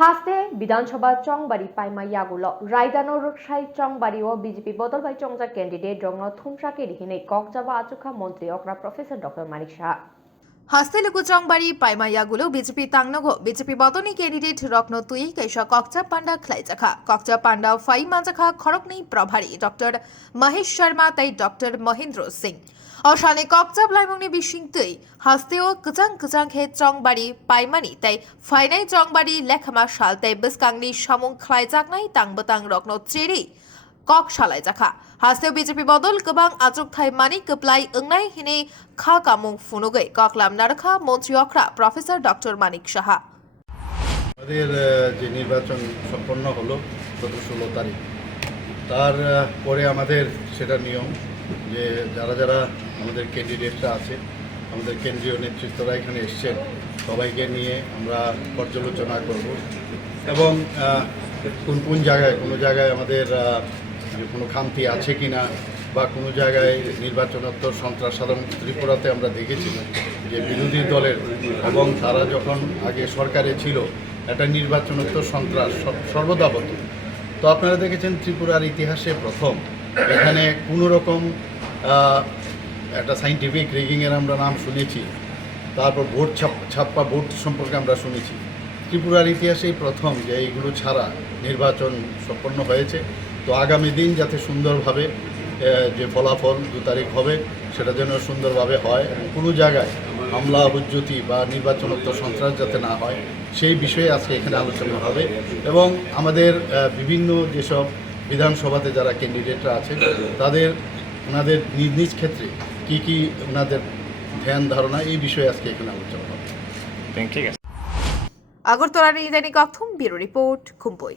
Haste বিধানসভা chongbari paima yagulo Raidanor Sai chongbari o BJP Bodol by Chongja candidate Dongno Thumsake Hine Kokjaba achukha Montri Okra Professor Dr. Manisha Haste lugu chongbari paima yagulo BJP tangnogo BJP botoni candidate rokno twiwi kaisa kokcha panda khlaijaka kokcha panda fai manjaka khoroknei प्रभारी Dr. Mahesh Sharma tai Dr. Mahendra Singh Oshane kokcha blaimongni bisingtui Hasteo kujang he chongbari paimani tai fainai chongbari lekhama saltai biskangni samung khlaijaknai tangbotang rokno cheri kok salai jakha Haste BJP Bodol kebang achuk thai mani keplai engnai hine kha kamung funugai koklam narakha Montri Okra Professor Dr. Manik Saha আমাদের যে নির্বাচন সম্পন্ন হলো গত 16 তারিখ তার পরে আমাদের সেটা নিয়ম যে যারা যারা আমাদের ক্যান্ডিডেটরা আছে আমাদের কেন্দ্রীয় নেতৃত্বরা এখানে এসেছেন সবাইকে নিয়ে আমরা পর্যালোচনা করব এবং কোন জায়গায় আমাদের কোনো খামতি আছে কিনা বা কোনো জায়গায় নির্বাচনোত্তর সন্ত্রাস সাধারণত ত্রিপুরাতে আমরা দেখেছি যে বিরোধী দলের এবং তারা যখন আগে সরকারে ছিল একটা নির্বাচনোত্তর সন্ত্রাস সর্বদা হতো। তো আপনারা দেখেছেন ত্রিপুরার ইতিহাসে প্রথম এখানে কোনো রকম একটা সাইন্টিফিক রিগিংয়ের আমরা নাম শুনেছি, তারপর ভোট ছাপ্পা ভোট সম্পর্কে আমরা শুনেছি। ত্রিপুরার ইতিহাসেই প্রথম যে এইগুলো ছাড়া নির্বাচন সম্পন্ন হয়েছে। তো আগামী দিন যাতে সুন্দরভাবে যে ফলাফল 2 তারিখ হবে সেটা যেন সুন্দরভাবে হয় এবং কোনো জায়গায় হামলা হুজ্জতি বা নির্বাচনোত্তর সন্ত্রাস যাতে না হয় সেই বিষয়ে আজকে এখানে আলোচনা হবে এবং আমাদের বিভিন্ন যেসব বিধানসভাতে যারা ক্যান্ডিডেটরা আছে ওনাদের নিজ ক্ষেত্রে কি ওনাদের ধ্যান ধারণা এই বিষয়ে আজকে এখানে আলোচনা হবে। আগরতলা নিউজ দৈনিক অথম ব্যুরো রিপোর্ট খুম্পুই।